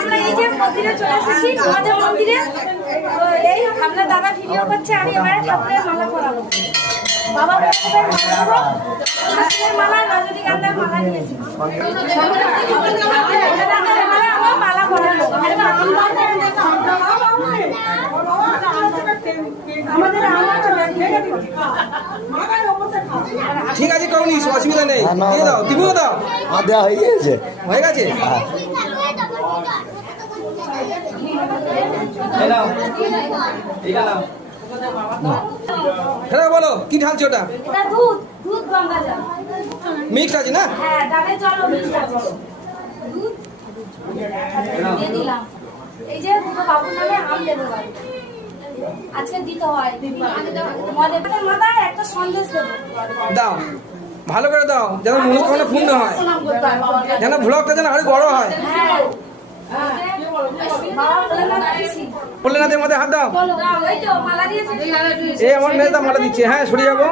আমরা এই যে মন্দিরে চলে এসেছি আমাদের মন্দিরে। এই আপনার দাদা ভিডিও করছে, আমি এবারে ঠাকুরের মালা পরাবো। বাবা ঠাকুরের মালা, রজনীগন্ধার মালা নিয়েছি। আমার মালা পরাবো। ঠিক আছে, কৌনি অসুবিধা নেই, দিয়ে দাও। তুমিও দাও। দেওয়া হয়ে গেছে, হয়ে গেছে। হ্যাঁ বলো, কি ঢালছো ওটা? এটা দুধ, দুধ গঙ্গা জল মিক্স আছে না? হ্যাঁ, ডাবের জল মিক্স আছে। দুধ দিয়ে দিলাম। এই যে দুটো বাবুর নামে আম দেবো বাড়ি, আজকে দিতে হয়। মাথায় একটা সন্দেশ দেবো। দাও, ভালো করে দাও, যেন মনস্কামনা পূর্ণ হয়, যেন ভ্লগটা যেন আরো বড় হয়। ভোলেনাথের মধ্যে হাত দাও। এই আমার মেয়ে মালা দিচ্ছে। হ্যাঁ, সরে যাবো।